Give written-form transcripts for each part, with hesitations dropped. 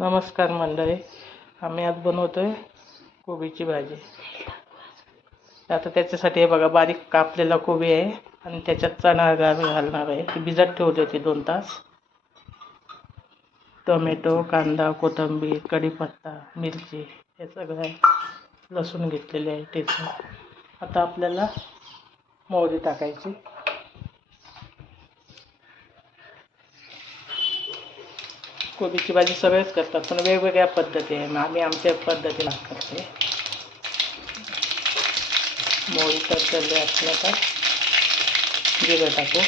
नमस्कार मंडळी, आम्ही आज बनवतोय कोबीची भाजी. आता त्याच्यासाठी हे बघा, बारीक कापलेला कोबी आहे आणि त्याच्यात चणा घालणार आहे. ती भिजत ठेवली होती 2 तास. टोमॅटो, कांदा, कोथिंबीर, कढीपत्ता, मिरची हे सगळं, लसूण घेतलेले आहे ठेचून. आता आपल्याला मोहरी टाकायची. कोबीची भाजी सगळेच करतात, पण वेगवेगळ्या पद्धती आहे. आम्ही आमच्या पद्धतीने करते. मोहरी तळली असलं तर जिरं टाकू.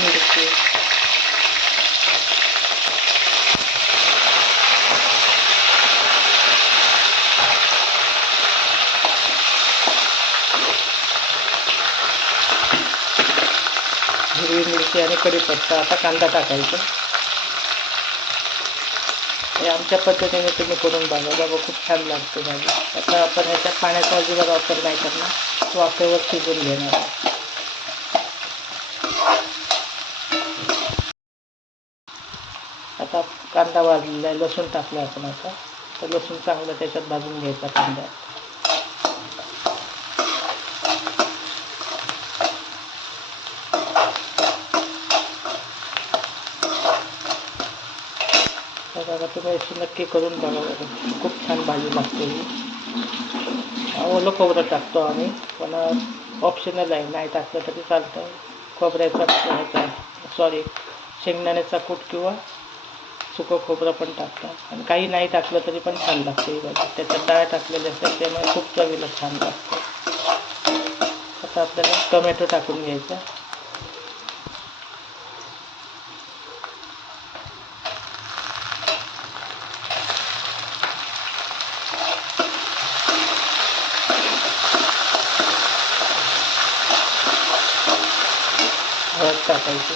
मिरची, हिरवी मिरची आणि कढीपत्ता. आता कांदा टाकायचा. हे आमच्या पद्धतीने तुम्ही करून बघा, खूप छान लागते भाजी. आता आपण ह्याच्यात पाण्याचा अजिबात वापर नाही करणार, वाफेवर शिजवून घेणार. आता कांदा भाजलेला आहे, लसूण टाकलं आपण. आता तर लसूण चांगलं त्याच्यात भाजून घ्यायचा कांदा. बघा, तुम्ही अशी नक्की करून बघा, खूप छान भाजी लागते. ओलं खोबरं टाकतो आम्ही, पण ऑप्शनल आहे, नाही टाकलं तरी चालतं. शेंगदाण्याचा कूट किंवा सुकं खोबरं पण टाकतात, आणि काही नाही टाकलं तरी पण छान लागते ही भाजी. त्याच्यात डाळ टाकलेली असते, त्यामुळे खूप चवीला छान लागते. आता आपल्याला टोमॅटो टाकून घ्यायचा. हळद टाकायची.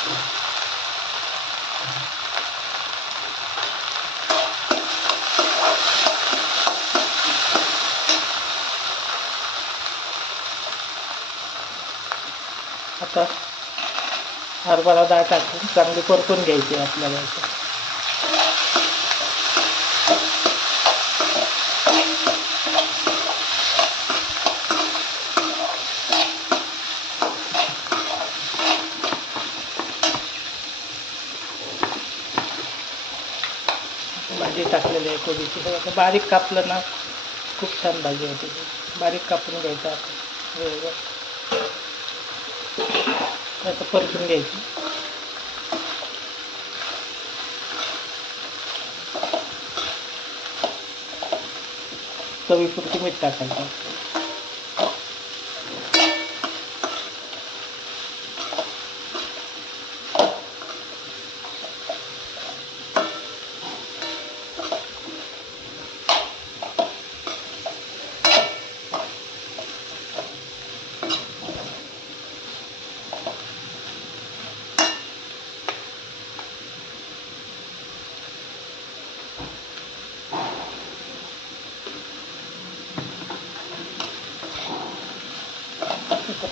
आता हरभरा डाळ टाकून चांगली परतून घ्यायची आपल्याला. भाजी टाकलेली आहे कोबीची. तर बारीक कापलं ना, खूप छान भाजी होती. बारीक कापून घ्यायचं आपण वेगळं. आता परतून घ्यायची. चवीपुरती मीठ टाकायचं.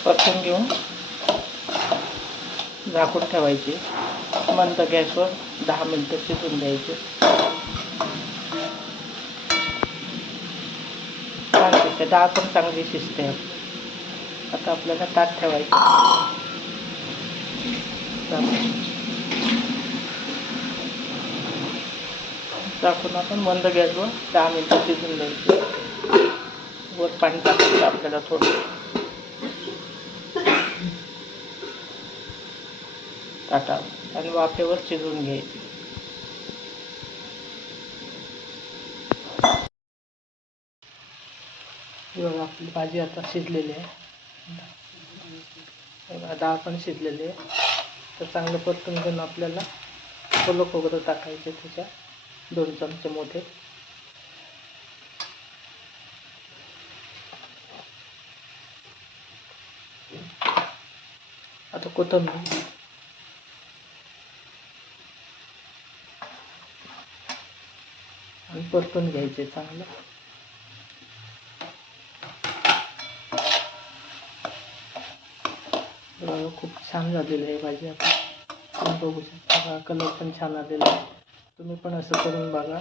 परतून घेऊन झाकून ठेवायची. मंद गॅसवर 10 मिनिटं शिजून द्यायचे. छान शिजते, डाळ पण चांगली शिजते. आता आपल्याला ताट ठेवायचं. टाकून आपण मंद गॅसवर 10 मिनिटं शिजून द्यायची. वर पाणी टाकायचं आपल्याला थोडं. ताटावर आणि वाफेवर शिजवून घ्यायची. बघा, आपली भाजी आता शिजलेली आहे. डाळ पण शिजलेली आहे. तर चांगलं परतून घेऊन आपल्याला ओलं खोबरं टाकायचे त्याच्यात 2 चमचे मोठे. आता कोथिंबीर आणि परतून घ्यायचे चांगलं. खूप छान झालेलं आहे भाजी. आता तुम्ही बघू शकता, कलर पण छान आलेला आहे. तुम्ही पण असं करून बघा.